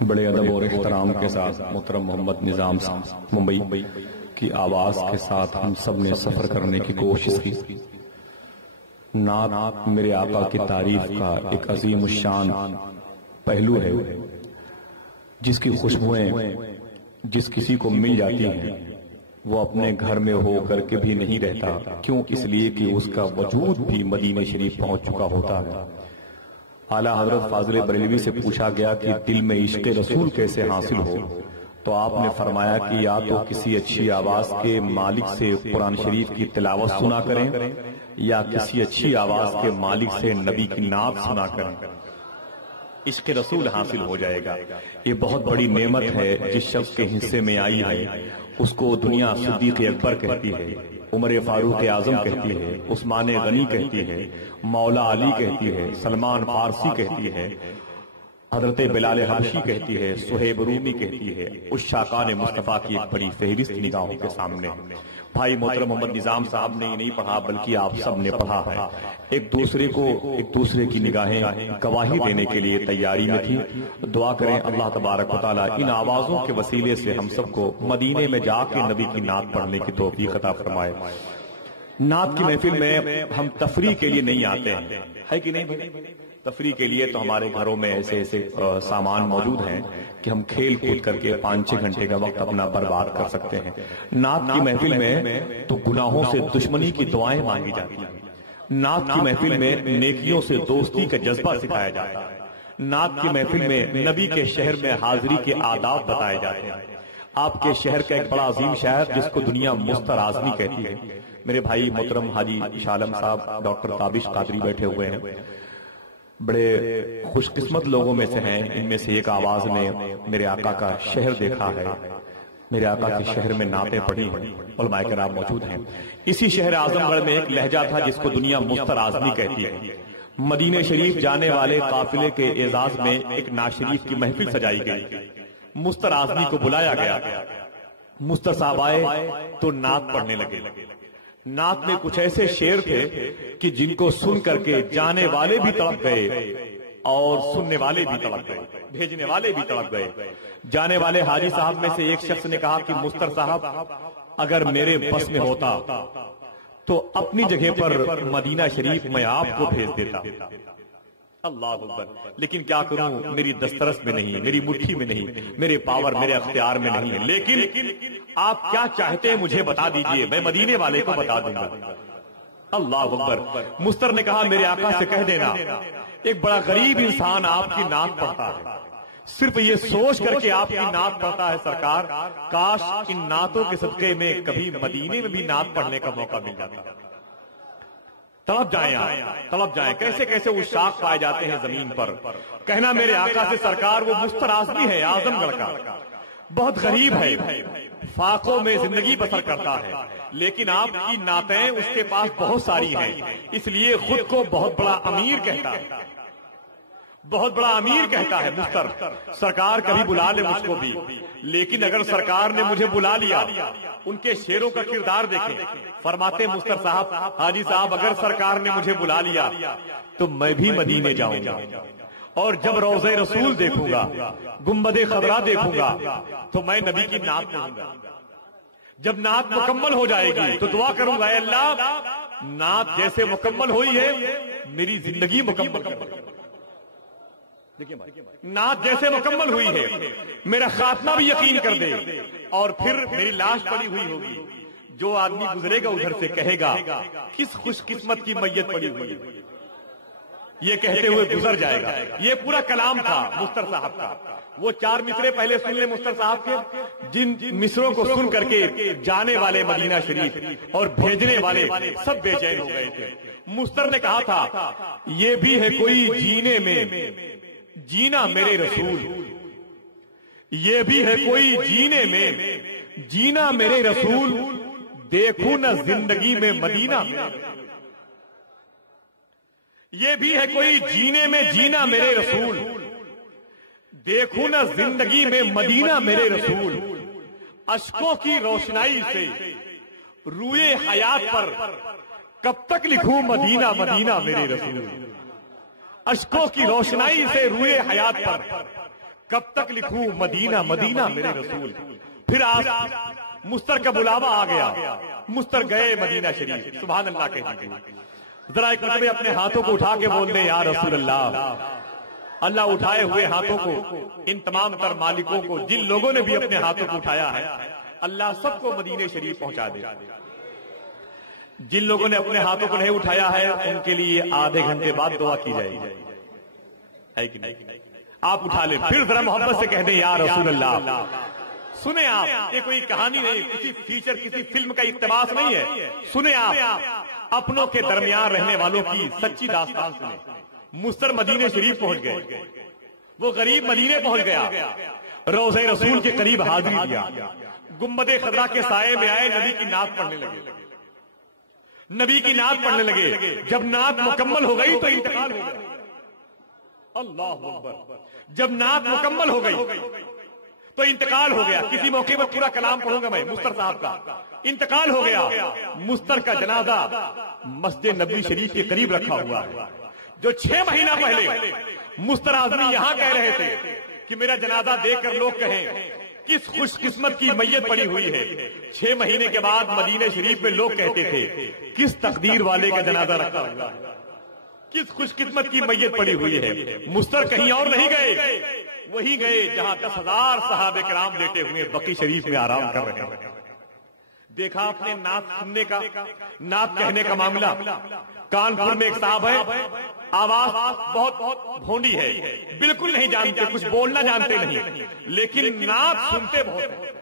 بڑے ادب اور احترام کے ساتھ محترم محمد نظام صاحب ممبئی کی آواز کے ساتھ ہم سب نے سفر کرنے کی کوشش کی۔ نعت میرے آقا کی تعریف کا ایک عظیم الشان پہلو ہے، جس کی خوشبوئیں جس کسی کو مل جاتی ہیں وہ اپنے گھر میں ہو کر کے بھی نہیں رہتا، کیوں؟ اس لیے کہ اس کا وجود بھی مدینہ شریف پہنچ چکا ہوتا ہے۔ اعلیٰ حضرت فاضل بریلوی سے پوچھا گیا کہ دل میں عشق رسول کیسے حاصل ہو، تو آپ نے فرمایا کہ یا تو کسی اچھی آواز کے مالک سے قرآن شریف کی تلاوت سنا کریں، یا کسی اچھی آواز کے مالک سے نبی کی نعت سنا کریں، عشق رسول حاصل ہو جائے گا۔ یہ بہت بڑی نعمت ہے جس شخص کے حصے میں آئی ہے، اس کو دنیا صدیق اکبر کہتی ہے، عمر فاروق اعظم کہتی ہے، عثمان غنی کہتی ہے، مولا علی کہتی ہے، سلمان فارسی کہتی ہے، حضرت بلال حبشی کہتی ہے، سہیب رومی کہتی ہے۔ اس شاقان مصطفیٰ کی ایک بڑی فہرست نگاہوں کے سامنے بھائی محترم محمد نظام صاحب نے یہ نہیں پڑھا بلکہ آپ سب نے پڑھا ہے۔ ایک دوسرے کی نگاہیں گواہی دینے کے لیے تیاری میں تھی۔ دعا کریں اللہ تبارک و تعالیٰ ان آوازوں کے وسیلے سے ہم سب کو مدینے میں جا کے نبی کی نعت پڑھنے کی توفیق عطا فرمائے۔ نعت کی محفل میں ہم تفریح کے لیے نہیں آتے ہیں، ہے کہ نہیں؟ تفریح کے لیے تو ہمارے گھروں میں ایسے سامان موجود ہیں کہ ہم کھیل کود کر کے 5-6 گھنٹے کا وقت اپنا برباد کر سکتے ہیں۔ نعت کی محفل میں تو گناہوں سے دشمنی کی دعائیں مانگی جاتی ہیں، نعت کی محفل میں نیکیوں سے دوستی کا جذبہ سکھایا جاتا ہے، نعت کی محفل میں نبی کے شہر میں حاضری کے آداب بتائے جاتے ہیں۔ آپ کے شہر کا ایک بڑا عظیم شہر جس کو دنیا مستر اعظمی کہتی ہے، میرے بھائی محترم حاجی شالم صاحب ڈاکٹر تابش قادری بیٹھے ہوئے ہیں، بڑے خوش قسمت لوگوں میں سے ہیں۔ ان میں سے ایک آواز نے میرے آقا کا شہر دیکھا ہے، میرے آقا کے شہر میں نعتیں پڑھی ہیں، علماء کرام موجود ہیں۔ اسی شہر اعظم گڑھ میں ایک لہجہ تھا جس کو دنیا مستر اعظمی کہتی ہے۔ مدینہ شریف جانے والے قافلے کے اعزاز میں ایک نعت شریف کی محفل سجائی گئی، مستر اعظمی کو بلایا گیا، مستر صاحب آئے تو نعت پڑھنے لگے۔ نعت میں کچھ ایسے شعر تھے کہ جن کو سن کر کے جانے والے بھی تڑپ گئے اور سننے والے بھی تڑپ گئے، بھیجنے والے بھی تڑپ گئے۔ جانے والے حاجی صاحب میں سے ایک شخص نے کہا کہ مستر صاحب اگر میرے بس میں ہوتا تو اپنی جگہ پر مدینہ شریف میں آپ کو بھیج دیتا۔ اللہ اکبر، لیکن کیا کروں، میری دسترس میں نہیں، میری مٹھی میں نہیں، میرے پاور میرے اختیار میں نہیں ہے، لیکن آپ کیا چاہتے ہیں مجھے بتا دیجئے، میں مدینے والے کو بتا دوں گا۔ اللہ اکبر، مستر نے کہا میرے آقا سے کہہ دینا ایک بڑا غریب انسان آپ کی نعت پڑھتا ہے، صرف یہ سوچ کر کے آپ کی نعت پڑھتا ہے سرکار، کاش ان نعتوں کے صدقے میں کبھی مدینے میں بھی نعت پڑھنے کا موقع مل جاتا۔ تڑپ جائیں، کیسے کیسے وہ شاخ پائے جاتے ہیں زمین پر۔ کہنا میرے آقا سے سرکار وہ مستر اعظمی ہے اعظم گڑھ کا، بہت غریب ہے، فاقوں میں زندگی بسر کرتا ہے، لیکن آپ کی نعتیں اس کے پاس بہت ساری ہیں، اس لیے خود کو بہت بڑا امیر کہتا ہے، بہت بڑا امیر کہتا ہے مستر۔ سرکار کبھی بلا لے مجھ کو بھی، لیکن اگر سرکار نے مجھے بلا لیا، ان کے شعروں کا کردار دیکھیں۔ فرماتے مستر صاحب، حاجی صاحب اگر سرکار نے مجھے بلا لیا تو میں بھی مدینے جاؤں گا، اور جب روضہ رسول دیکھوں گا، گنبد خضرا دیکھوں گا تو میں نبی کی نعت پڑھوں گا۔ جب نعت مکمل ہو جائے گی تو دعا کروں گا، اے اللہ نعت جیسے مکمل ہوئی ہے میری زندگی مکمل کر۔ نعت جیسے مکمل ہوئی ہے میرا خاتمہ بھی یقین کر دے، اور پھر میری لاش پڑی ہوئی ہوگی، جو آدمی گزرے گا ادھر سے کہے گا کس خوش قسمت کی میت پڑی ہوئی ہے، یہ کہتے ہوئے گزر جائے گا۔ یہ پورا کلام تھا مستر صاحب کا۔ وہ 4 مصرے پہلے سن لیں مستر صاحب کے، جن مصروں کو سن کر کے جانے والے مدینہ شریف اور بھیجنے والے سب بے چین ہو گئے تھے۔ مستر نے کہا تھا یہ بھی ہے کوئی جینے میں جینا میرے رسول، یہ بھی ہے کوئی جینے میں جینا میرے رسول، دیکھوں نہ زندگی میں مدینہ، یہ بھی ہے کوئی جینے میں جینا میرے رسول، دیکھوں نہ زندگی میں مدینہ میرے رسول، اشکوں کی روشنائی سے روئے حیات پر کب تک لکھوں مدینہ مدینہ میرے رسول، اشکوں کی روشنائی سے روئے حیات پر کب تک لکھوں مدینہ مدینہ میرے رسول۔ پھر آج مستر کا بلاوا آ گیا، مستر گئے مدینہ شریف، سبحان اللہ کہتے ہیں۔ ذرا ایک مرتبہ اپنے ہاتھوں کو اٹھا کے بول دیں یا رسول اللہ۔ اللہ اٹھائے ہوئے ہاتھوں کو، ان تمام تر مالکوں کو جن لوگوں نے بھی اپنے ہاتھوں کو اٹھایا ہے، اللہ سب کو مدینہ شریف پہنچا دے۔ جن لوگوں نے اپنے ہاتھوں کو نہیں اٹھایا ہے ان کے لیے آدھے گھنٹے بعد دعا کی جائے گی، ہے کہ نہیں؟ آپ اٹھا لیں، پھر ذرا محبت سے کہہ دیں یا رسول اللہ۔ سنیں آپ، یہ کوئی کہانی نہیں، کسی فیچر کسی فلم کا اقتباس نہیں ہے، سنیں آپ اپنوں کے درمیان رہنے والوں کی سچی داستان سنیں۔ مستر مدینہ شریف پہنچ گئے، وہ غریب مدینے پہنچ گیا، روضہ رسول کے قریب حاضری دیا، گنبد خضرا کے سائے میں آئے، نبی کی نعت پڑھنے لگے، نبی کی نعت پڑھنے لگے۔ جب نعت مکمل ہو گئی تو انتقال ہو گیا، اللہ اکبر، جب نعت مکمل ہو گئی تو انتقال ہو گیا۔ کسی موقع پر پورا کلام پڑھوں گا میں مستر صاحب کا، انتقال ہو گیا۔ مستر کا جنازہ مسجد نبوی شریف کے قریب رکھا ہوا ہے، جو 6 مہینہ پہلے مستر اعظمی یہاں کہہ رہے تھے کہ میرا جنازہ دیکھ کر لوگ کہیں کس خوش قسمت کی میت پڑی ہوئی ہے، 6 مہینے کے بعد مدینہ شریف میں لوگ کہتے تھے کس تقدیر والے کا جنازہ رکھا ہوا ہے، کس خوش قسمت کی میت پڑی ہوئی ہے۔ مستر کہیں اور نہیں گئے، وہی گئے جہاں 10,000 صحابہ کرام لیٹے ہوئے بقی شریف میں آرام کر رہے ہیں۔ دیکھا آپ نے نعت سننے کا، نعت کہنے کا معاملہ۔ کانپور میں ایک صاحب ہے، آواز بہت بھونڈی ہے، بالکل نہیں جانتے، کچھ بولنا جانتے نہیں، لیکن نعت سنتے بہت ہیں،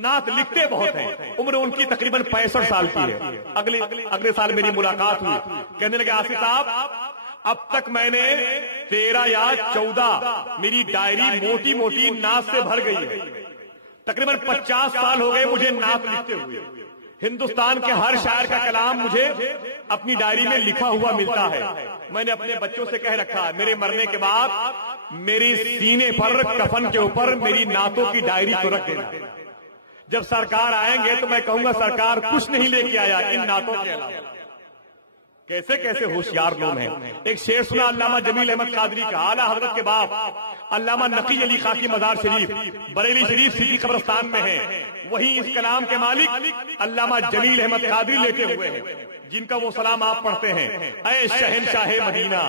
نعت لکھتے بہت ہیں۔ عمر ان کی تقریباً 65 سال کی ہے۔ اگلے سال میری ملاقات ہوئی، کہنے لگے آصف صاحب اب تک میں نے 13 یا 14 میری ڈائری موٹی موٹی نعت سے بھر گئی ہے، تقریباً 50 سال ہو گئے مجھے نعت لکھتے ہوئے۔ ہندوستان کے ہر شاعر کا کلام مجھے اپنی ڈائری میں لکھا ہوا ملتا ہے۔ میں نے اپنے بچوں سے کہہ رکھا ہے میرے مرنے کے بعد میری سینے پر کفن کے اوپر میری نعتوں کی ڈائری تو رکھ دینا، جب سرکار آئیں گے تو میں کہوں گا سرکار کچھ نہیں لے کے آیا ان نعتوں کے علاوہ۔ کیسے کیسے ہوشیار لوگ ہیں۔ ایک شعر سنا علامہ جمیل احمد قادری کا، اعلیٰ حضرت کے باپ علامہ نقی علی خان کی مزار شریف بریلی شریف سٹی قبرستان میں ہے، وہی اس کلام کے مالک علامہ جمیل احمد قادری لیتے ہوئے ہیں، جن کا وہ سلام آپ پڑھتے ہیں، اے شہنشاہ مدینہ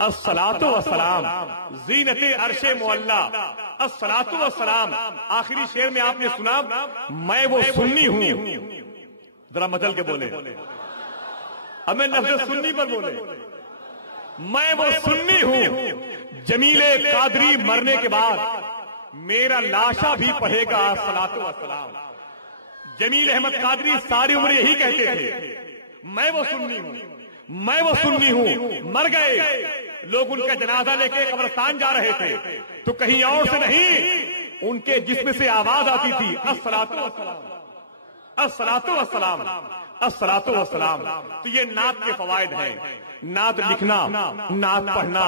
الصلاۃ والسلام زینت عرش معلا الصلاۃ والسلام۔ آخری شعر میں آپ نے سنا میں وہ سنی ہوں، ذرا مچل کے بولے، اب میں لفظ سنی پر بولے، میں وہ سنی ہوں، جمیل قادری مرنے کے بعد میرا لاشا بھی پڑھے گا الصلاۃ والسلام۔ جمیل احمد قادری ساری عمر یہی کہتے تھے میں وہ سنی ہوں، میں وہ سنی ہوں۔ مر گئے، لوگ ان کا جنازہ لے کے قبرستان جا رہے تھے تو کہیں اور سے نہیں، ان کے جسم سے آواز آتی تھی الصلاۃ والسلام، الصلاۃ والسلام، الصلاۃ والسلام۔ تو یہ نعت کے فوائد ہیں، نعت لکھنا، نعت پڑھنا،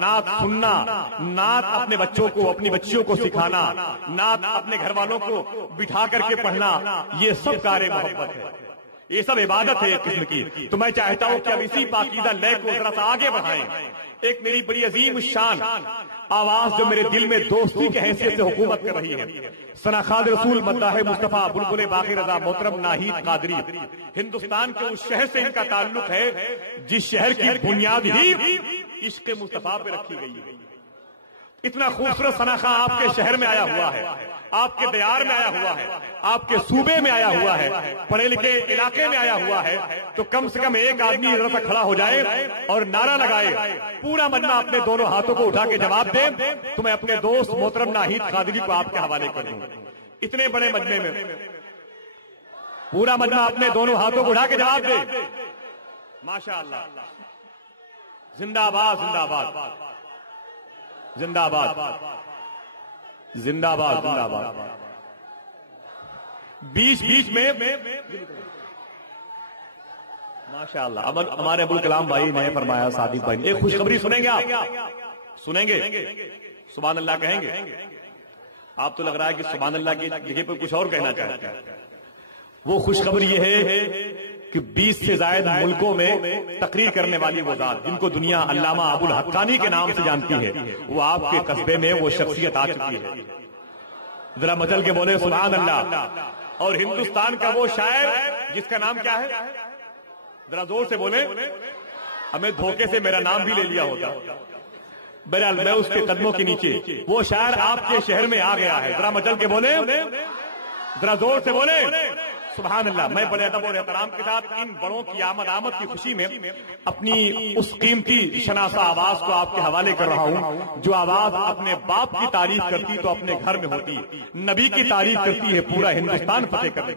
نعت سننا، نعت اپنے بچوں کو اپنی بچیوں کو سکھانا، نعت اپنے گھر والوں کو بٹھا کر کے پڑھنا، یہ سب کار محبت ہے، یہ سب عبادت ہے ایک قسم کی۔ تو میں چاہتا ہوں کہ اب اسی پاکیزہ لے کو ذرا سا آگے بڑھائیں۔ ایک میری بڑی عظیم الشان آواز جو میرے دل میں دوستی کی حیثیت سے حکومت کر رہی ہے، سناخاد رسول مداح مصطفیٰ بلبل باقی رضا محترم ناہید قادری، ہندوستان کے اس شہر سے ان کا تعلق ہے جس شہر کی بنیاد ہی عشق مصطفیٰ پہ رکھی گئی ہے۔ اتنا خوبصورت سناخا آپ کے شہر میں آیا ہوا ہے، آپ کے دیار میں آیا ہوا ہے، آپ کے صوبے میں آیا ہوا ہے، پڑھے لکھے علاقے میں آیا ہوا ہے، تو کم سے کم ایک آدمی ذرا سا کھڑا ہو جائے اور نعرہ لگائے، پورا مجمع اپنے دونوں ہاتھوں کو اٹھا کے جواب دے تو میں اپنے دوست محترم ناہید قادری کو آپ کے حوالے کر دوں۔ اتنے بڑے مجمع میں پورا مجمع اپنے دونوں ہاتھوں کو اٹھا کے جواب دے، ماشاء اللہ، زندہ آباد، زندہ آباد، زندہ آباد، زندہ آباد، زندہ آباد۔ بیچ بیچ میں ماشاء اللہ ہمارے ابوالکلام بھائی نے فرمایا، صادق بھائی ایک خوشخبری سنیں گے، آپ سنیں گے، سبحان اللہ کہیں گے؟ آپ تو لگ رہا ہے کہ سبحان اللہ کی جگہ پر کچھ اور کہنا چاہتے ہیں۔ وہ خوشخبری یہ ہے کہ 20 سے زائد ملکوں میں تقریر کرنے والی وہ ذات جن کو دنیا علامہ ابو الحقانی کے نام سے جانتی ہے، وہ آپ کے قصبے میں وہ شخصیت آ چکی ہے. ذرا مچل کے بولے سبحان اللہ. اور ہندوستان کا وہ شاعر جس کا نام کیا ہے، ذرا زور سے بولے. ہمیں دھوکے سے میرا نام بھی لے لیا ہوتا. بہرحال میں اس کے قدموں کے نیچے، وہ شاعر آپ کے شہر میں آ گیا ہے. ذرا مچل کے بولے، ذرا زور سے بولے سبحان اللہ. میں بڑے ادب اور احترام کے ساتھ ان بڑوں کی آمد کی خوشی میں اپنی اس قیمتی شناسہ آواز کو آپ کے حوالے کر رہا ہوں، جو آواز اپنے باپ کی تعریف کرتی تو اپنے گھر میں ہوتی، نبی کی تعریف کرتی ہے پورا ہندوستان فتح کرنے.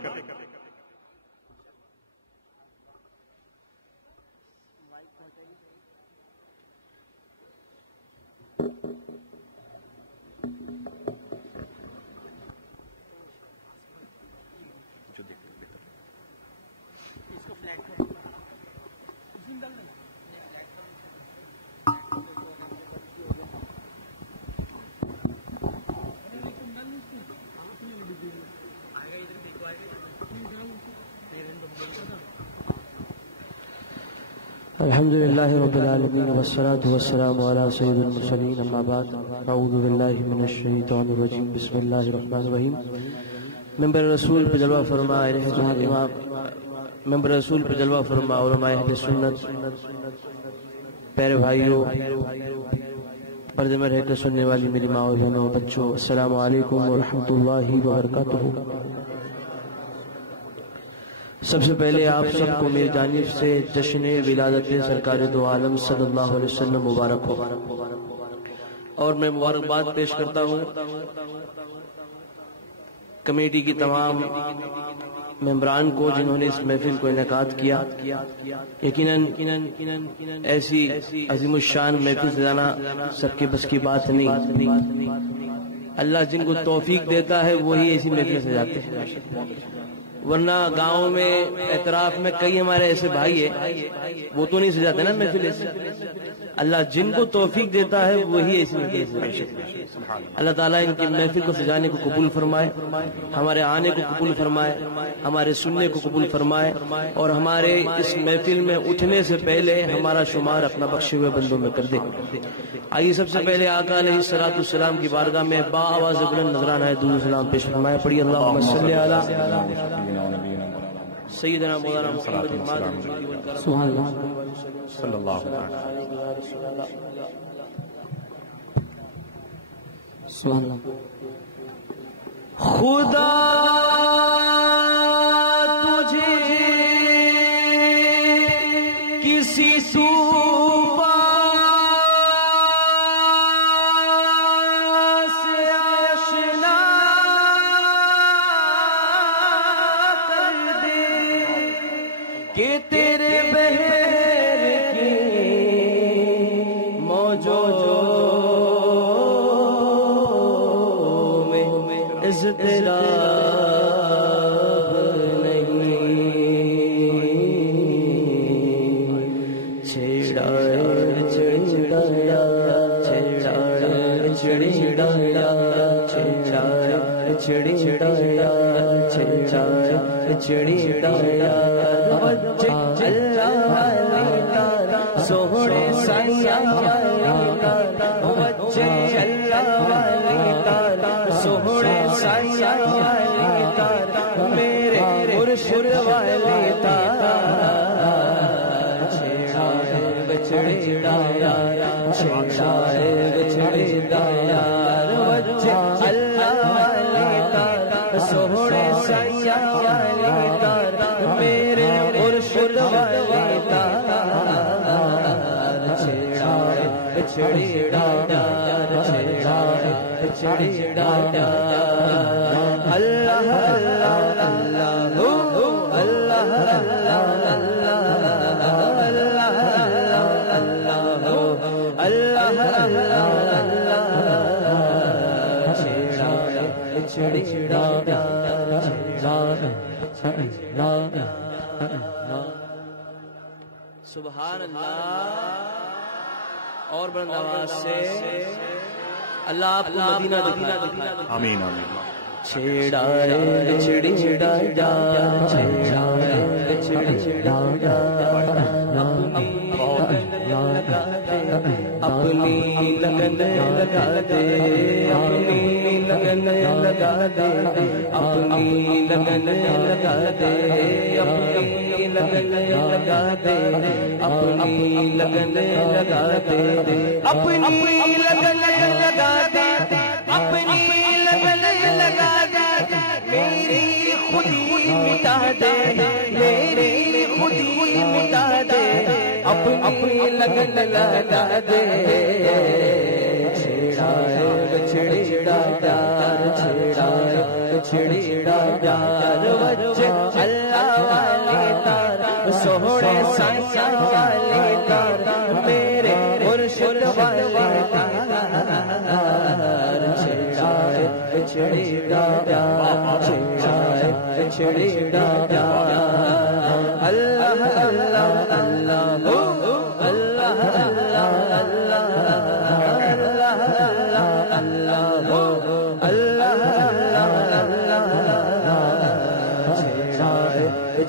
الحمد للہ رب العالمین والصلاة والسلام علی سید المرسلین. اما بعد، اعوذ باللہ من الشیطان الرجیم. بسم اللہ الرحمن الرحیم. ممبر رسول پہ جلوہ فرمائے ممبر رسول پہ جلوہ فرما علماء اہل سنت، پیارے بھائیوں، پردے میں رہ کر سننے والی میری ماں اور بہنوں، بچوں، السلام علیکم ورحمۃ اللہ وبرکاتہ. سب سے پہلے آپ سب کو میری جانب سے جشن ولادت سرکار دو عالم صلی اللہ علیہ وسلم مبارک ہو. اور میں مبارکباد پیش کرتا ہوں کمیٹی کی تمام ممبران کو جنہوں نے اس محفل کو انعقاد کیا. یقیناً ایسی عظیم الشان محفل سجانا سب کے بس کی بات نہیں. اللہ جن کو توفیق دیتا ہے وہی ایسی محفل سجاتے ہیں، ورنہ گاؤں میں اعتراف میں کئی ہمارے ایسے بھائی ہیں وہ تو نہیں سجاتے نا محفل ایسے. اللہ جن کو توفیق دیتا ہے وہی ایسی محفل سجاتے ہیں. اللہ تعالیٰ ان کی محفل کو سجانے کو قبول فرمائے، ہمارے آنے کو قبول فرمائے، ہمارے سننے کو قبول فرمائے، اور ہمارے اس محفل میں اٹھنے سے پہلے ہمارا شمار اپنا بخشے ہوئے بندوں میں کر دے. آئیے سب سے پہلے آقا علیہ الصلوۃ والسلام کی بارگاہ میں با آواز بلند نذرانہ درود سلام پیش فرمائے. پڑھی اللہم صلی علی سیدنا مولانا محمد سبحان اللہ صلی اللہ علیہ سبحان اللہ. خدا تجھے کسی صوفا سے آشنا کر دے کہ تیرے بہر کی موجوں میں اضطراب سوڑے سائیاں سوڑے سائیاں میرے مرشد والے تارا بچڑے دایا بچڑے دایا اللہ والے تارا سوڑے سائیاں تارا میرے مرشد والے تارا چڑی ڈاڈا چڑی ڈاڈا اللہ اللہ اللہ اللہ اللہ اللہ چڑی ڈاڈا سبحان اللہ. اور بلند آواز سے اللہ آپ کو مدینہ دکھائے. آمین آمین. چھیڑا چھڑی چھڑا چھیڑا اپنی لگن لگا دے اپنی لگن لگا دے اپنی لگن لگا دے اپنی لگن لگا دے اپنی لگن لگا دے اپنی لگن لگا دے اپنی لگن لگا دے میری خودی مٹا دے میری خودی مٹا دے اپنی لگن لگا دے چھڑا پیار چھڑا پیار وجہ اللہ والے تار سوڑے سائیا والے تار میرے مرشد والے تار چھڑا پیار چھڑا پیار اللہ اللہ اللہ اللہ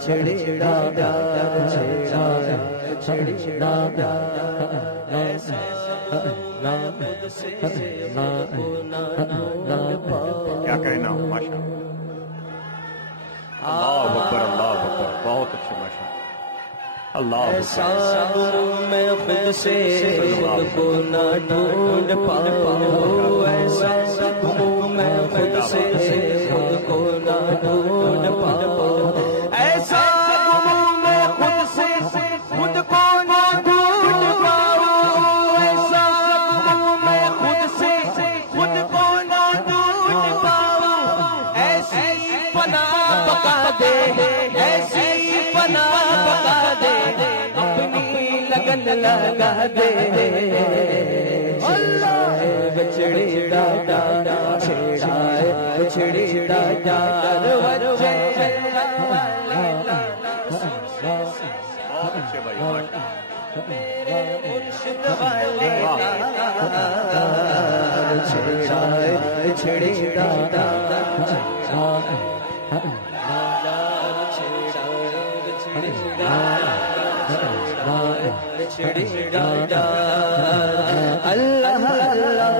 چھڑا پیار چھڑا کیا کہنا ہو ماشاء اللہ اکبر اللہ اکبر بہت اچھا ماشاء اللہ ایسا میں خود سے خود کو نہ ڈھونڈ پاؤں ایسا میں خود سے خود کو نہ ڈھونڈ پاؤں ایسا میں خود سے خود کو نہ ڈھونڈ پاؤں ایسا میں خود سے خود کو نہ ڈھونڈ پاؤں ایسی پناہ پکا دے ایسی پناہ پکا دے اپنی لگن لگا دے بچڑی ڈاڈا چھڑی ڈاڈا بہت اچھے بھائی چھڑی ڈاڈا اللہ اللہ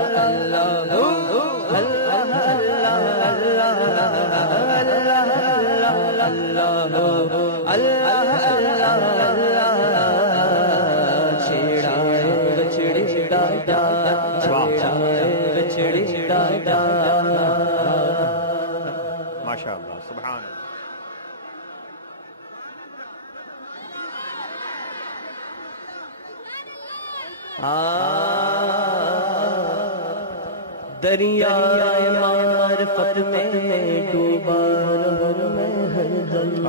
ماشاء اللہ سبحان اللہ دریا معرفت میں ڈوبا رہوں میں ہر دم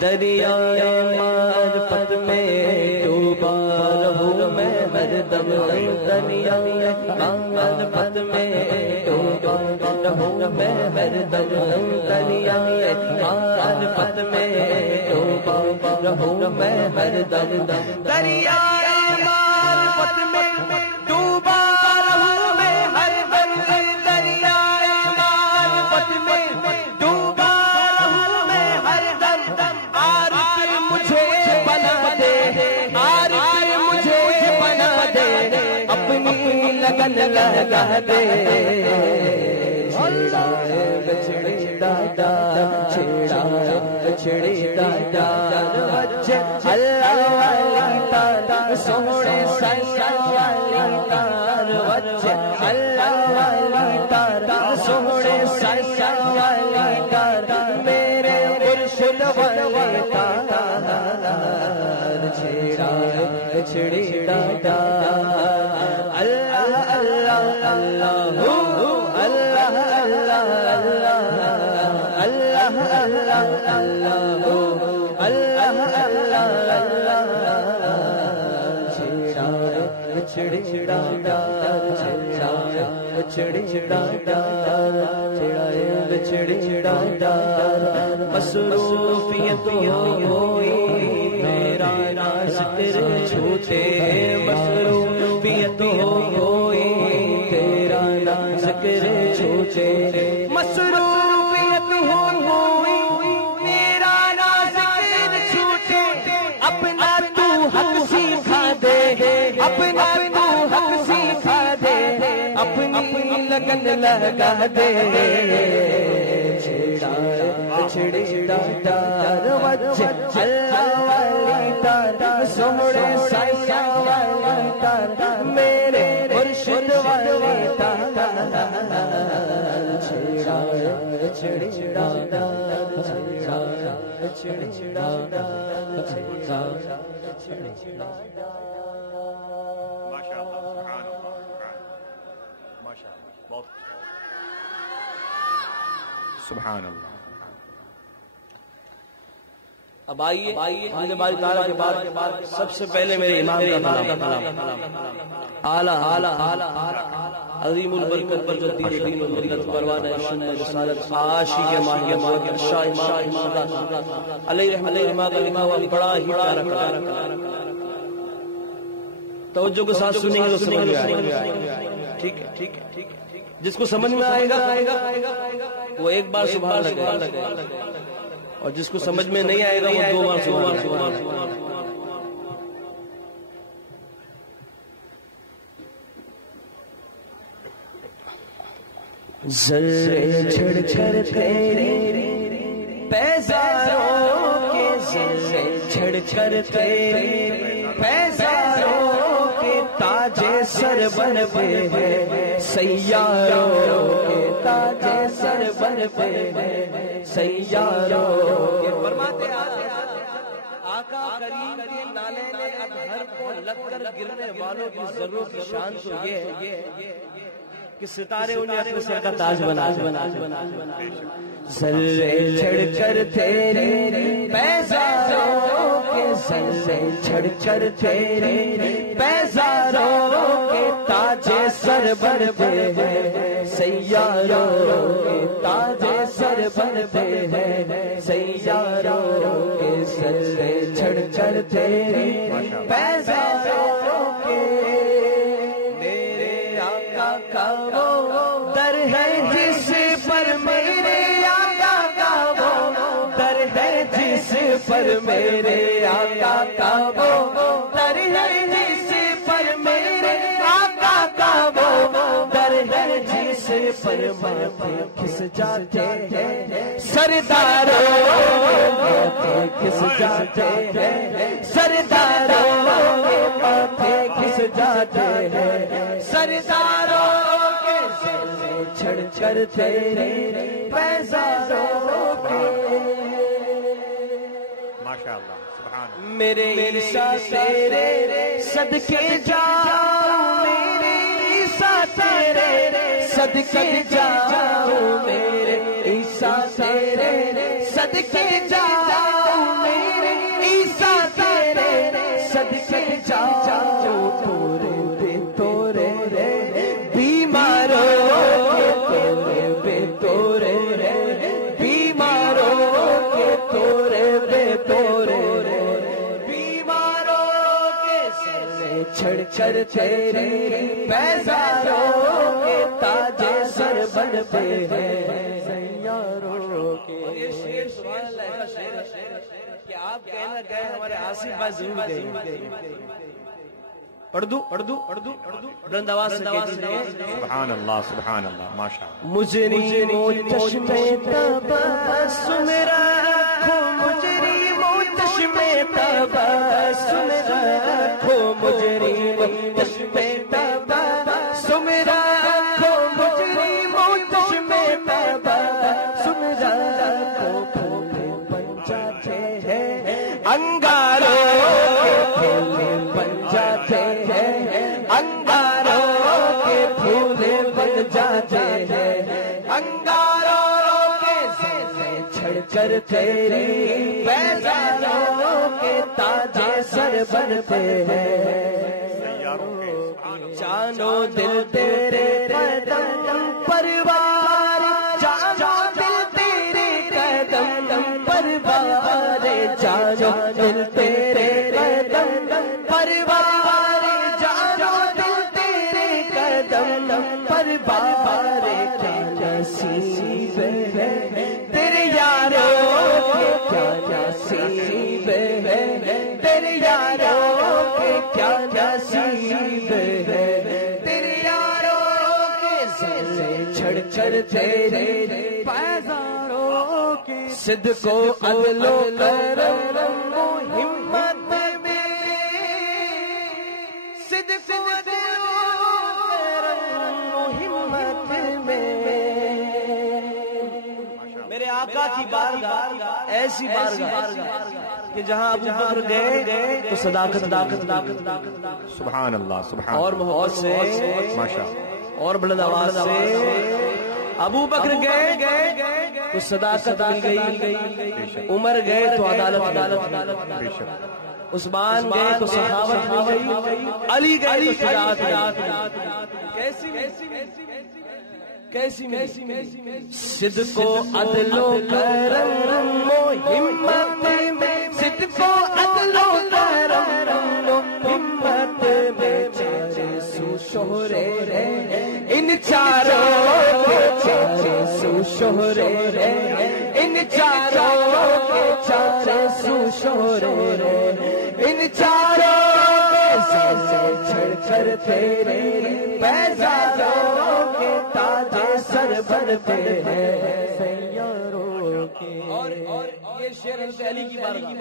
دریا معرفت میں ڈوبا رہوں میں ہر دم دریا معرفت میں ڈوبا رہوں میں ہر دم دریا معرفت میں ڈوبا رہوں میں ہر دم دریا معرفت میں ڈوبا رہوں میں ہر دم دریا معرفت میں ڈوبا رہوں میں ہر دم عارف مجھے بنا دے عارف مجھے بنا دے اپنی لگن لگا دے چھڑی ڈاڈا چھڑی ڈاڈا اللہ والی تار سوڑے سائیا والی تار اللہ والی تار سوڑے سائیا والی تار میرے مرشد والے تار چھڑی ڈاڈا اللہ اللہ اللہ اللہ اللہ اللہ اللہ چھڑی ڈاڈا چھڑی ڈاڈا چھڑی ڈاڈا مصروفیت ہوئی میرا ذکر چھوٹے مصروفیت ہوئی تیرا ذکر چھوٹے مصروفیت ہوئی میرا اپنا تو حق سکھا دے اپنی لگن لگا دے چھڑا ڈار وچ اللہ والی تار سمڑے سائیاں والی تار میرے مرشد والی تار چھڑا سبحان اللہ. اب آئیے حضرت باری تعالیٰ کے بعد سب سے پہلے میرے امام کا کلام اعلیٰ عظیم البرکت پر جو دین دین ملت پروانہ شان رسالت عاشق ماہی ماہی شاہ امام علیہ رحمہ کا لکھا ہوا بڑا ہی پیارا توجہ کے ساتھ سنیں گے تو سمجھ میں آئے گا. ٹھیک ہے جس کو سمجھ میں آئے گا وہ ایک بار سبحان لگے اور جس کو سمجھ میں نہیں آئے گا وہ دو بار سبحان. ذرے چھڑ کر تیرے پیزاروں کے ذرے چھڑ کر تیرے پیزاروں کے تاج سر بن پہ ہے سیاروں کے تاج سر بن پہ ہے سیاروں کے. فرماتے آقا کریم کے نالے نے اطہر کو لگ کر گرنے والوں کی ذروں کی شان تو یہ ہے کہ ستارے انہیں اپنے سر کا تاج بنا. ذرے چھڑ کر تیرے پیزاروں کے ذرے چھڑ کر تیرے پیزاروں کے تاج سر بن پہ ہے سیاروں کے تاج سر بن پہ ہے سیاروں کے. ذرے چھڑ کر تیرے پیزاروں کے میرے آقا کا وہ در ہے جس پر میرے آقا کا وہ در ہے جس پر میرے آقا کا وہ در ہے جس پر میرے آقا کا وہ در ہے جس پر ماتھے کھس جاتے ہیں سرداروں کھس جاتے ہیں سرداروں ماتھے کھس جاتے ہیں سرداروں کے ذرے چھڑ کر تیرے پیزاروں کے. ماشاءاللہ سبحان. میرے عیسیٰ تیرے صدقے جاؤ میرے عیسیٰ تیرے صدقے جاؤ میرے عیسیٰ تیرے صدقے جاؤ میرے عیسیٰ تیرے صدقے جاؤ تورے بے تورے بیماروں کے تورے بے تورے بیماروں کے تورے بے تورے بیماروں کے ذرے چھڑ کر تیرے پیزاروں کے تاج سر بن پہ ہے سیاروں کے. یہ شعر سبحان اللہ کا شعر ہے کہ آپ کہنا گئے ہمارے آصف بھائی ضرور گئے. پڑھ دوں بلند آواز سے کہتے ہیں سبحان اللہ ماشاءاللہ. مجرموں چشمے تبسم رکھو مجرموں چشمے تبسم رکھو مجرموں چشمے تبسم رکھو مجرموں چشمے تبسم رکھو پھولے بن جاتے ہیں انگاروں کے پھولے بن جاتے ہیں انگاروں کے پھولے بن جاتے ہیں انگاروں کے ذرے چھڑ کر تیری پیزاروں کے تاج سر بن پہ ہے جانو دل تیرے قدم پروار جانو دل تیرے قدم پروار جانو دل تیرے قدم پروار جانو دل تیرے قدم پروار کیا نصیب ہے تیرے یاروں کے کیا نصیب ہے تیرے یاروں کے کیا نصیب ہے تیرے یاروں کے سر چھڑ چھڑ تیرے پیزاروں کے صدق و عدل و کرم و ہمت میں صدق و عدل و کرم و ہمت میں میرے آقا کی بارگاہ ایسی بارگاہ کہ جہاں ابو بکر گئے تو صداقت سبحان اللہ سبحان اور محبت سے ماشاءاللہ اور بلند آواز سے ابو بکر گئے تو صداقت مل گئی، عمر گئے تو عدالت، عثمان گئے تو سخاوت مل گئی، علی گئے تو شجاعت کیسی صدق و عدل و کرم و ہمت میں صدق و عدل و کرم و ہمت میں چارے سو شہرے ان چاروں کے چارے سو شہرے ان چاروں کے چارے سو شہرے ان چاروں سے چھڑ چھڑ تیرے پیزاروں کے تاج سر پر پہ ہے سیاروں کے اور یہ شعر علی کی بارگاہ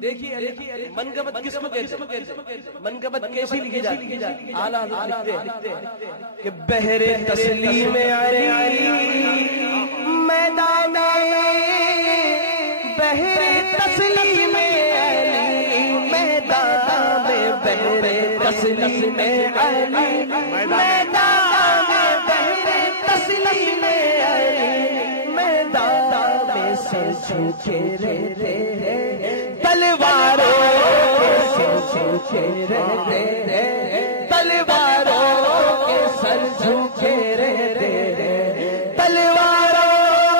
دیکھیے منقبت کس کو کہتے ہیں، منقبت کیسی لکھی جاتی ہے؟ اعلیٰ حضرت لکھتے ہیں کہ بہر تسلیم علی میدان بہر تسلیم علی میدان میں بہر تسلیم علی میدان بہر تسلیم علی میدان میں سر جھکے رہتے ہیں تلواروں کے سر جھکے رہتے ہیں تلواروں کے سر جھکے رہتے ہیں تلواروں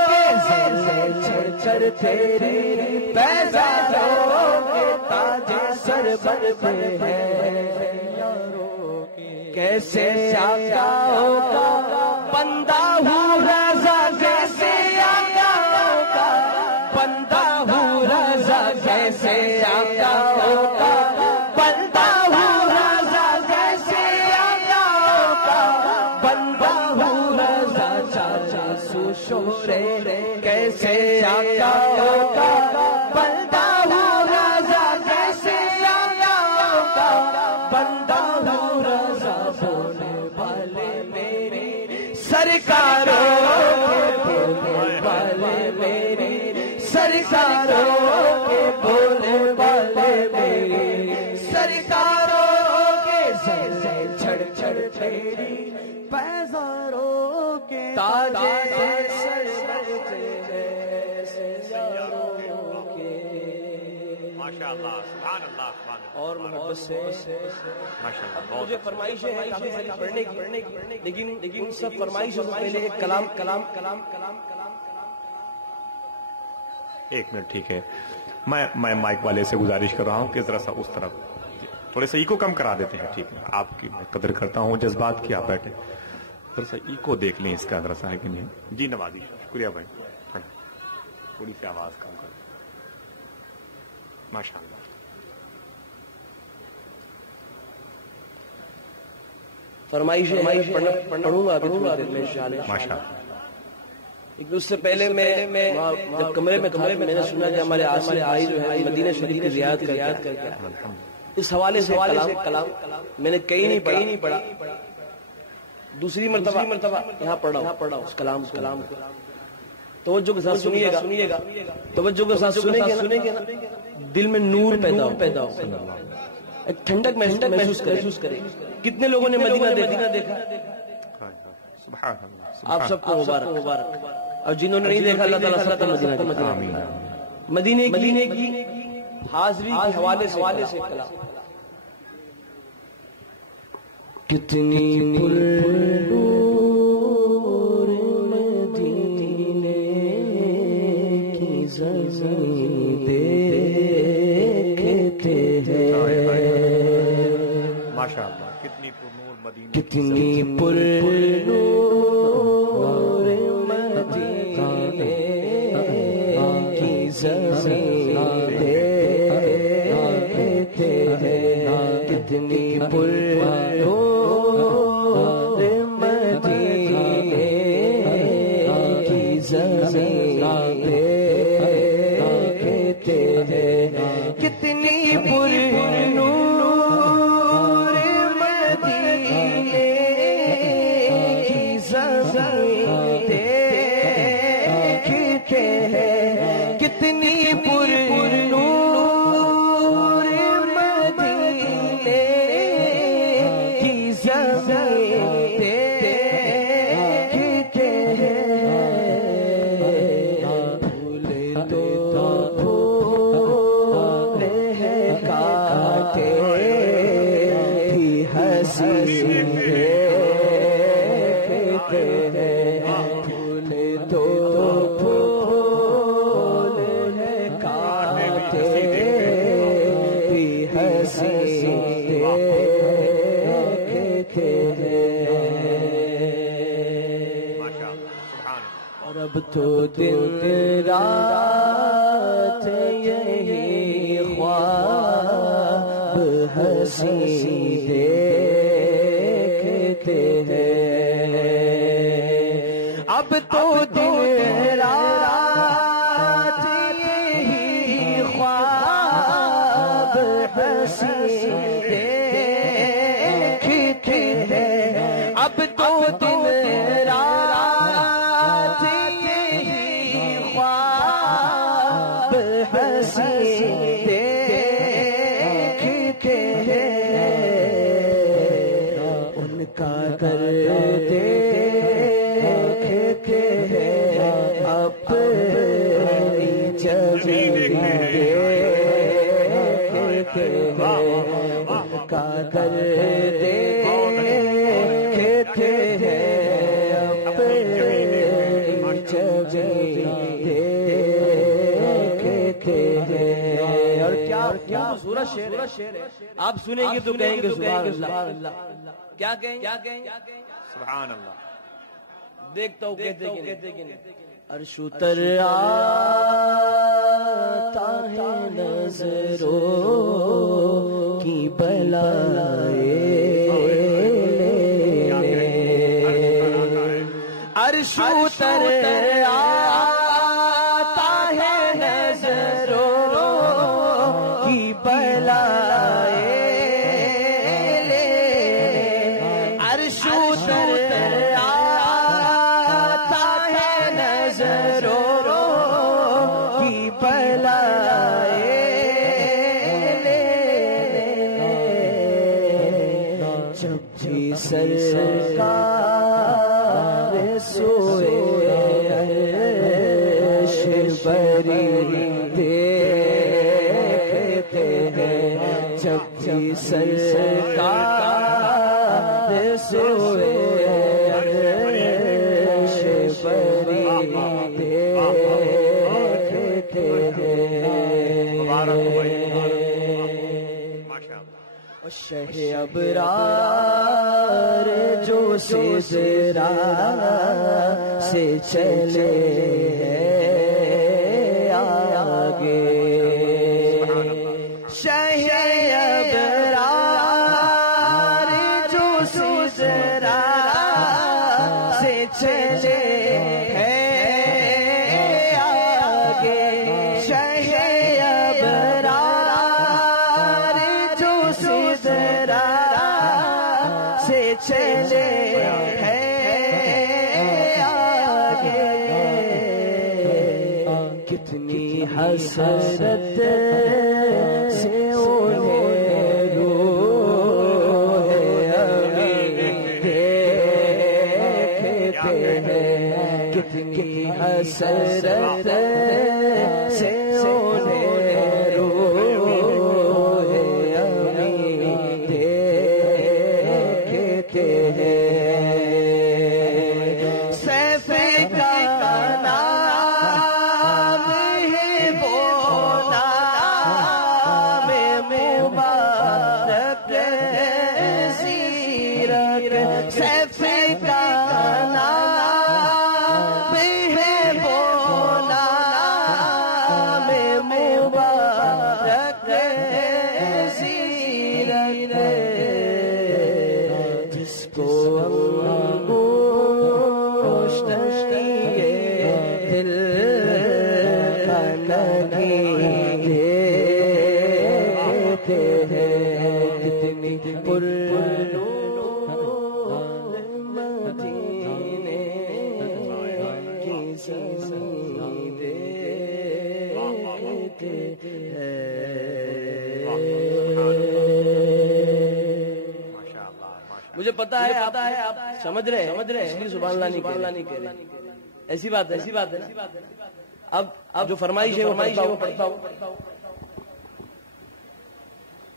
کے سر چھڑ چھڑ تیرے پیزاروں کے تاج سر پر پہ ہے کیسے آقاؤں کا بندہ ہوں رضا کیسے آقاؤں کا بندہ ہوں رضا کیسے آقاؤں کا بندہ ہوں رضا کیسے آقاؤں کا بندہ ہوں رضا چاچا سو شہرے کیسے آقاؤں کا بندہ ہوں رضا کیسے آقاؤں کا بندہ ہوں رضا بولنے والے میرے سرکاروں کے بولنے والے میرے سرکاروں کے بولنے والے میرے سرکاروں کے سر سے چھڑ چھڑ تیری پیزاروں کے تاج سر ماشاءاللہ سبحان اللہ سبحان اللہ اور محبت سے ماشاءاللہ مجھے فرمائشیں ہیں کافی ساری پڑھنے کی لیکن ان سب فرمائشوں سے پہلے ایک کلام ایک منٹ ٹھیک ہے، میں مائک والے سے گزارش کر رہا ہوں کہ ذرا سا اس طرف تھوڑے سا ایکو کم کرا دیتے ہیں. ٹھیک ہے، آپ کی میں قدر کرتا ہوں جذبات کی، آپ بیٹھے ذرا سا ایکو دیکھ لیں اس کا ذرا سا ہے کہ نہیں. جی نوازی شکریہ بھائی، تھوڑی سی آواز کم کر. ماشاء اللہ فرمائش پڑھوں گا ماشاء اللہ. اس سے پہلے میں جب کمرے میں میں نے سنا کہ ہمارے آصف بھائی جو ہے مدینہ شریف کی زیارت کر کے اس حوالے سے کلام میں نے کہیں نہیں پڑھا، دوسری مرتبہ یہاں پڑھا اس کلام توجہ کے ساتھ سنیے گا توجہ کے ساتھ سنیں گے نا دل میں نور پیدا ہو، ایک ٹھنڈک محسوس کرے. کتنے لوگوں نے مدینہ دیکھا؟ آپ سب کو مبارک. اور جنہوں نے نہیں دیکھا اللہ تعالیٰ سب کو مدینے کی حاضری کے حوالے سے کلام. کتنی پرنور مدینے کی زمین دیکھتے ہیں ماشاءاللہ. کتنی پرنور مدینے کتنی پرنور مدینے کی زمین دیکھتے ہیں کتنی پرنور مدینے کی زمین دیکھتے ہیں، کتنی پرنور مدینے کی زمین دیکھتے ہیں، کتنی پرنور مدینے کی زمین دیکھتے ہیں، پھول تو پھول ہے کاٹے بھی ہنسی دیکھتے ہیں، پھول تو پھول ہے کاٹے بھی ہنسی دیکھتے ہیں، اور اب تو دن رات یہی خواب ہنسی دیکھتے ہیں، اب تو دن رات یہی خواب ہنسی دیکھتے ہیں، اب تو دن رات یہی خواب ہنسی دیکھتے ہیں، ان کا درد دیکھتے ہیں، اپنی زمین دیکھتے ہیں، ان کا درد دیکھتے ہیں، اپنی زمین دیکھتے ہیں، اور کیا خوبصورت شعر ہے، آپ سنیں گے تو کہیں گے سبحان اللہ، کیا کہیں گے سبحان اللہ، دیکھتا ہوں کہتے کہ عرش اتر آتا ہے نظروں کی بلائے، عرش اتر آتا ہے نظروں کی بلائے، عرش اتر آتا ہے نظروں کی بلائے، جب بھی سرکار سوئے عرش بری دیکھتے ہیں، جب بھی سرکار سوئے عرش بری دیکھتے ہیں، شہ ابرار جو سدرا سے چلے ہیں آگے، شہ ابرار جو سدرا سے چلے ہیں آگے، شہ ابرار جو سدرا سے چلے ہیں آگے، کتنی حسرت سے انہیں روح امین دیکھتے ہیں، کتنی حسرت سے انہیں روح امین دیکھتے ہیں، سیف کا نام ہے وہ نام مبارک زیرک، سیف کا نام ہے وہ نام مبارک زیرک، دیتے ہیں کتنی مدینے کی زمین دیتے ہیں. مجھے پتا ہے آپ سمجھ رہے اس لیے سبحان اللہ نہیں کہہ رہے. ایسی بات ہے اب جو فرمائش ہے وہ پڑھتا ہوں.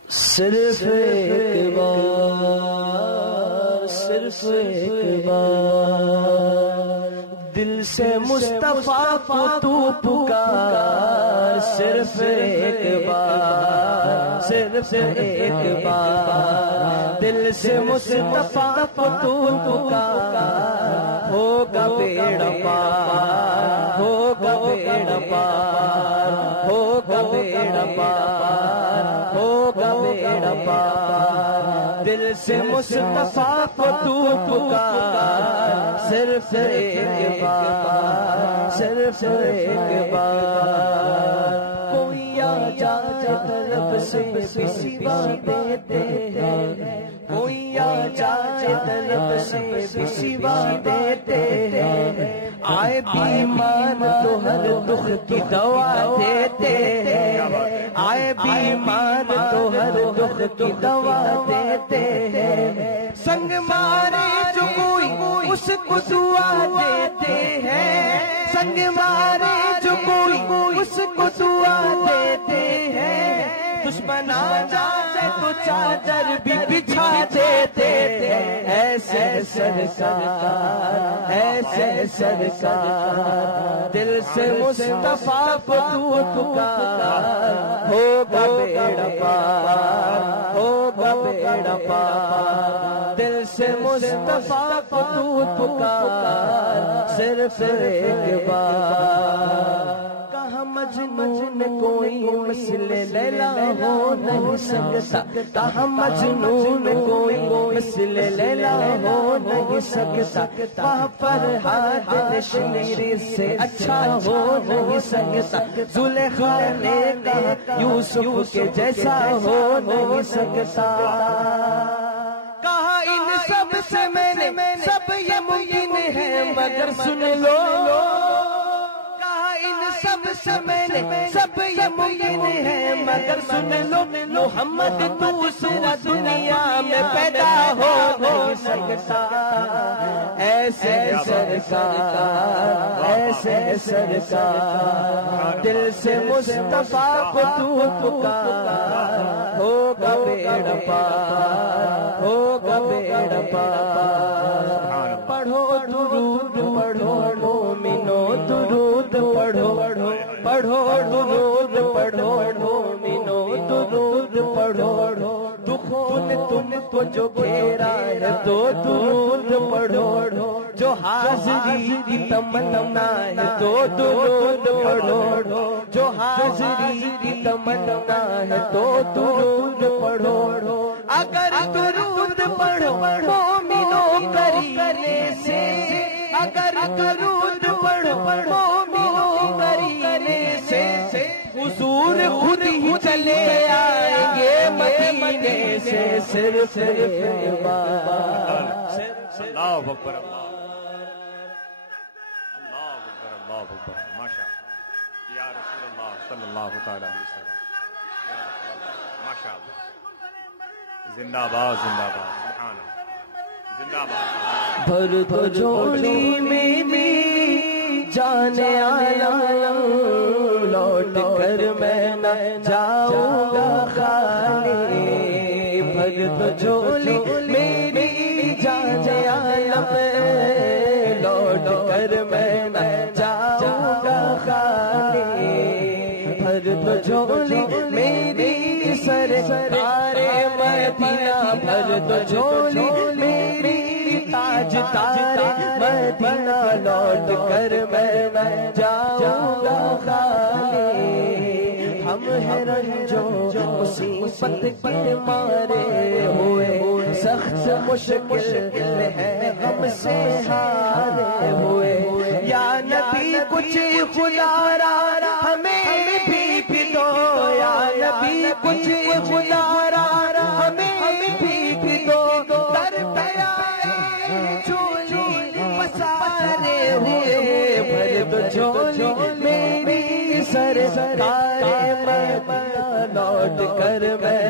صرف ایک بار دل سے مصطفیٰ کو تو پکار. صرف ایک بار دل سے مصطفیٰ کو تو پکار. ہوگا بیڑا پار ہوگا بیڑا پار ہوگا بیڑا پار ہوگا بیڑا پار. دل سے مصطفیٰ کو تو پکار. صرف ایک بار کوئی آ جائے طرف سے سوا دیتے ہیں. کوئی آ جائے طرف سے سوا دیتے ہیں. آئے بیمار تو ہر دکھ کی دوا دیتے ہیں. آئے بیمار تو ہر دکھ کی دوا دیتے ہیں. سنگ مارے جو کوئی اس کو دعا دیتے ہیں. سنگ مارے جو کوئی اس کو دعا دیتے ہیں. دشمن آ جائے تو چادر بھی بچھا دیتے ہیں. ایسے سرکار دل سے مصطفیٰ کو تو پکار. ہوگا بیڑا پار ہوگا بیڑا پار. دل سے مصطفیٰ کو تو پکار. صرف ایک بار کہاں مجنون کوئی مثل لیلا ہو نہیں سکتا. کہاں مجنون کوئی مثل لیلا ہو نہیں سکتا. وہاں پر ہاتھ نشمیری سے اچھا ہو نہیں سکتا. زلیخا نے کہا یوسف کے جیسا ہو نہیں سکتا. کہا ان سب سے میں نے سب یہ ممکن ہے مگر سن لو. ان سب سے میں نے سب یہ ممکن ہے مگر سن لو. محمد دوسرا دنیا میں پیدا ہو نہیں سکتا. ایسے سرکار دل سے مصطفیٰ کو تو پکار. ہوگا بیڑا پار ہوگا بیڑا پار. پڑھو درود پڑھو مومنو درود پڑھو درود پڑھو مومنو درود پڑھو. دکھوں نے تم کو جو گھیرا ہے تو درود پڑھو. جو حاضری کی تمنا ہے تو درود پڑھو. جو حاضری کی تمنا ہے تو درود پڑھو. اگر درود پڑھو مومنوں کرینے سے. اگر درود پڑھو مومنوں کرینے سے. حضور خود ہی چلے آئیں گے مدینے سے. صرف ایک بار. اللہ اکبر اللہ اکبر. ماشاء یا رسول اللہ صلی اللہ تعالی علیہ وسلم. ماشاء اللہ. زندہ باد زندہ باد. سبحان اللہ. زندہ باد. بھر تو جھولی میری جانے آیا لوٹ کر میں نہ جاؤں گا خالی. بھر تو جھولی میری جانے آیا لوٹ کر میں نہ جاؤں گا خالی. بھر تو جھولی میری سرکار مدینہ. بھر تو جھولی میری تاج تارے مدینہ. لوٹ کر میں نہ جاؤں گا خالی. ہم ہیں رنجو مصیبت کے مارے ہوئے. سخت مشکل ہے ہم سے ہارے ہوئے. یا نبی کچھ خدا را ہمیں بھی بھیک دو یا نبی کچھ خدا را ہمیں بھیک دو در پہ آئے چولی پسارے ہوئے بھر دو چولی میری سرکار مدینہ لوٹ کر میں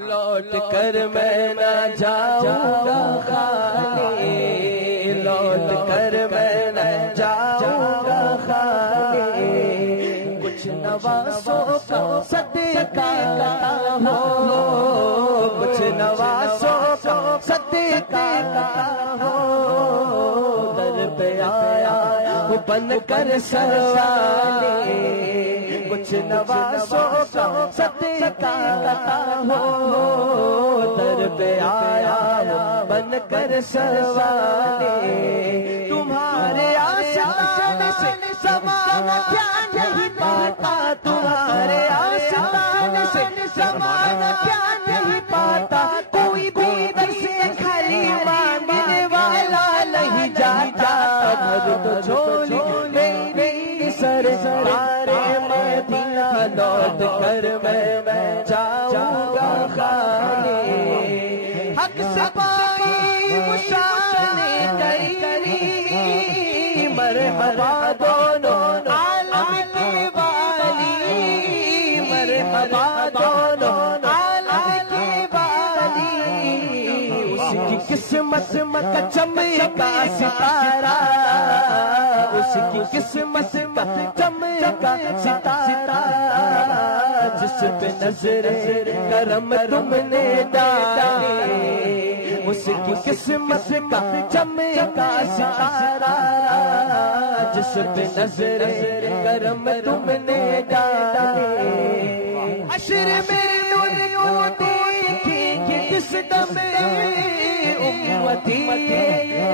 لوٹ کر میں نہ جاؤں گا خالی لوٹ کر میں نہ جاؤں گا خالی کچھ نوازوں کا صدقہ ہو کچھ نوازوں کا صدقہ ہو در پہ آیا بن کر سروالی کچھ نوازوں کا صدقہ ہو در پہ آیا بن کر سروالی تمہارے آسان سے زمانہ کیا نہیں پاتا تمہارے آسان سے زمانہ کیا نہیں پاتا کوئی بھی در سے خالی مانگنے والا نہیں جاتا بھر تو جھولی میری سرکار مدینہ لوٹ کر میں جاؤں گا خالی حق سے پائی مشان کری مرحبا دونوں عالم کے والی مرحبا دونوں عالم کے والی اس کی قسمت کا چمکا ستارہ اس کی قسمت کا چمکا ستارہ جس پہ نظر کرم تم نے ڈالی اس کی قسمت کا چمکا ستارہ جس پہ نظر کرم تم نے ڈالی حشر میں نور کو دیکھیں گے جس دم امتی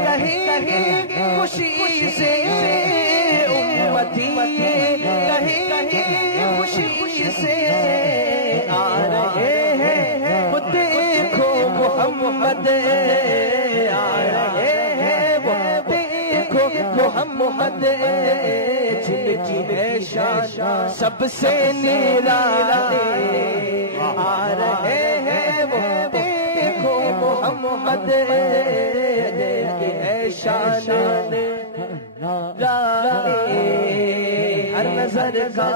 کہیں خوشی سے امتی کہیں خوشی سے آ رہے ہیں وہ دیکھو محمد آ رہے ہیں وہ دیکھو محمد جن کی ہے شان سب سے نرالی آ رہے ہیں وہ دیکھو محمد کی ہے شان ہر نظر کا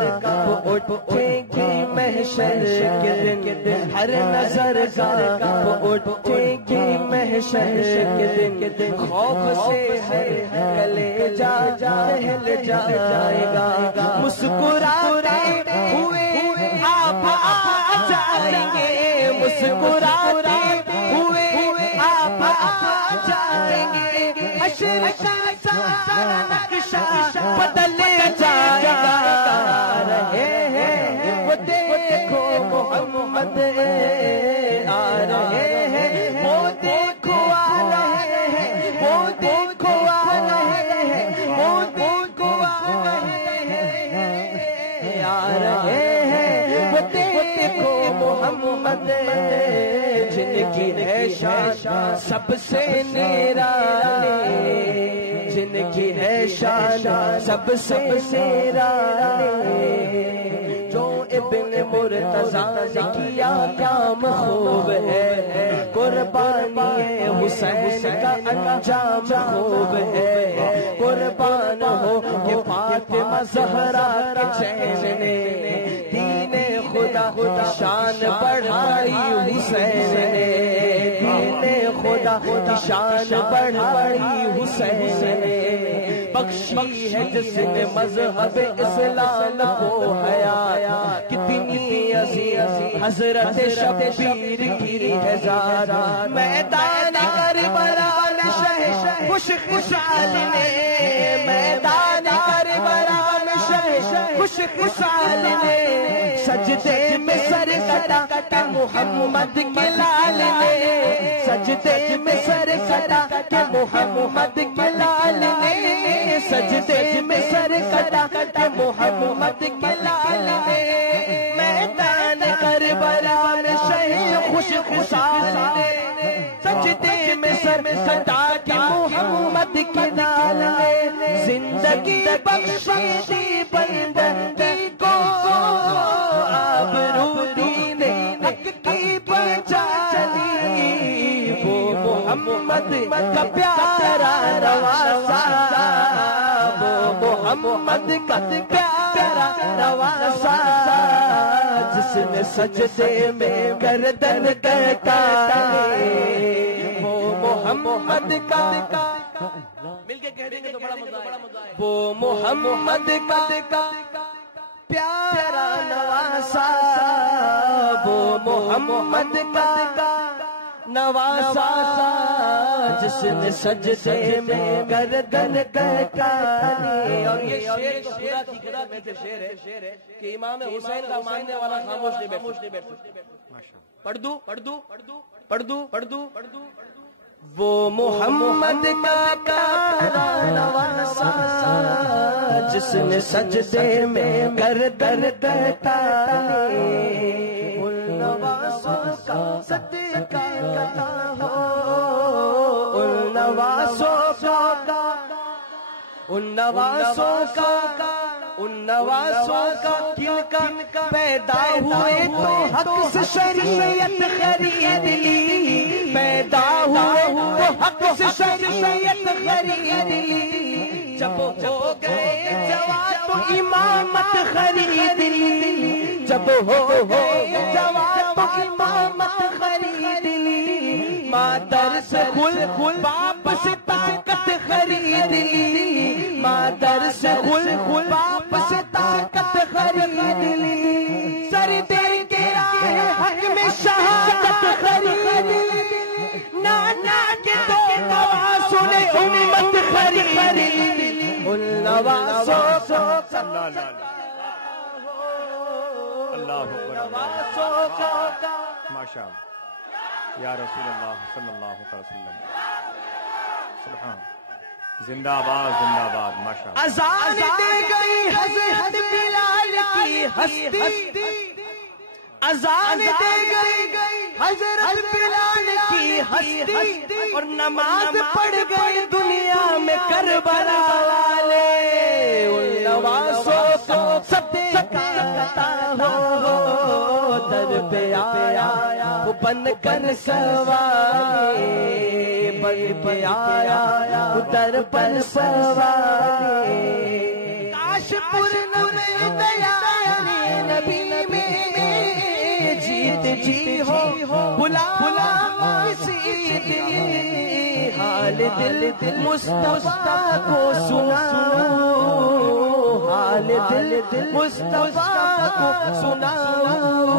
وہ اٹھے گی محشر کے دن ہر نظر کا وہ اٹھے گی محشر کے دن خوف سے ہے کلیجہ دہل جائے گا مسکراتے ہوئے آپ آ جائیں گے مسکراتے ہوئے آپ آ جائیں گے حشر کا سارا نقشہ بدل جائے گا رہے ہیں وہ دیکھو محمد آ رہے ہیں وہ دیکھو آ رہے ہیں وہ دیکھو آ رہے ہیں وہ دیکھو آ رہے ہیں آ رہے ہیں وہ دیکھو محمد جن کی ہے شان سب سے نرالی جن کی ہے شان سب سے نرالی جو ابن مرتضیٰ نے کیا کام خوب ہے قربانی حسین کا انجام خوب ہے قربان ہو کہ فاطمہ زہرا کے چین نے دین خدا شان بڑھائی حسین نے دین خدا شان بڑھائی حسین نے بخشی ہے جس نے مذہب اسلام کو حیا کتنی عظیم حضرت شبیر کی ہے ذات میدان کربلا میں شہ خوش خوشحال نے میدان کربلا میں شہ خوش خوشحال نے سجدے میں سر کٹا کہ محمد کے لال نے سجدے میں سر کٹا کہ محمد کے لال نے سجدے میں سر کٹا کہ محمد کے لال نے میدان کربلا میں شہ خوش خوشحال نے سجدے میں سر خطا کہ محمد کے نام نے زندگی بخشی بندگی کو آبرو دین حق کی پہچانی وہ محمد کا پیارا نواسا وہ محمد کا پیارا نواسا جس نے سجدے میں گردن کٹائی وہ محمد کا مل کے کہہ دیں گے تو بڑا مزہ آئے وہ محمد کا پیارا نواسا وہ محمد کا نواسا جس نے سجدے میں گردن کٹائی. اور یہ شعر تو خدا کی خدا میں سے شعر ہے کہ امام حسین کا ماننے والا خاموش نہیں بیٹھ سکتا. پڑھ دوں وہ محمد کا پیارا نواسا جس نے سجدے میں گردن کٹائی ان نواسوں کا صدقہ ہو ان نواسوں کا کن کا پیدا ہوئے تو حق سے شریعت خرید لی پیدا ہوئے تو حق سے شریعت خرید لی جب ہو گئے جوان تو امامت خرید لی جب ہو گئے جوان تو امامت خرید لی مادر سے کھل باپ سے طاقت خرید لی مادر سے کھل باپ سے طاقت خرید لی سر دے کے حق میں شہادت خرید لی نانا کے دو نواسوں نے امت خرید لی ان نواسوں کا ماشاء یا رسول اللہ صلی اللہ علیہ وسلم سبحان زندہ باد ماشاء اللہ. اذان دے گئی حضرت بلال کی ہستی اذان دے گئی حضرت بلال کی ہستی اور نماز پڑھ گئی دنیا میں کربلا والے ان نواسوں کو صدقہ عطا ہو در پہ آیا وہ بن کر سوارے بن پہ آیا وہ در پر سوارے کاش پورنم دیا نبی میں جیت جی ہو بلا کسی حال دل مصطفیٰ کو سناؤ حال دل مصطفیٰ کو سناؤ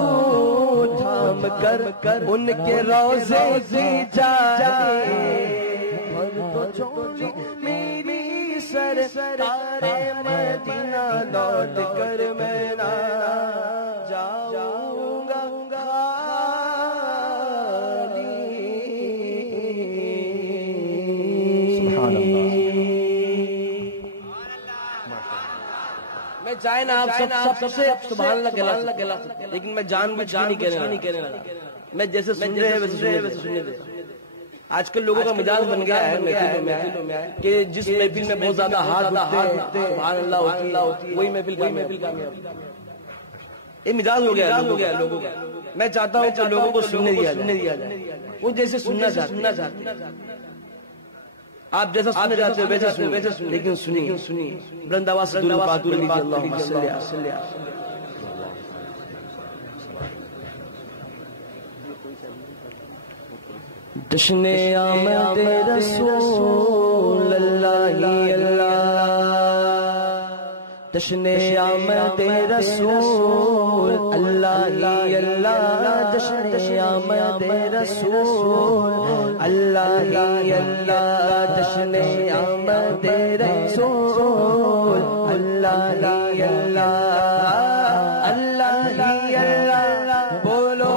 تھام کر ان کے روزے سے جائے تو چولی میری سرکار مدینہ لوٹ کر میں نہ جاؤں گا میں چاہے نا آپ سب سے سبحان اللہ کہلا لیکن میں جان نہیں کہنے لگا میں جیسے سن رہے ہیں ویسے سننے دے. آج کل لوگوں کا مزاج بن گیا ہے کہ جس محفل میں بہت زیادہ ہاتھ سبحان اللہ ہوتی وہی محفل کامیاب. یہ مزاج ہو گیا لوگوں کا. میں چاہتا ہوں کہ لوگوں کو سننے دیا جائے وہ جیسے سننا چاہتے آپ جیسا سننا چاہتے ہو ویسے سنیں لیکن سنیے بلند آواز سے درود پاک لیجیے اللہم صلی اللہ. جشن آمد رسول اللہ جشن آمد رسول اللہ جشن آمد رسول اللہ جشن آمد رسول اللہ اللہ بولو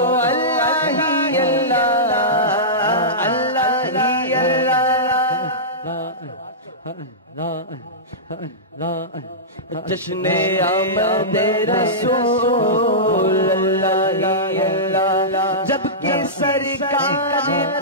جشن آمد رسول اللہ جب کہ سرکار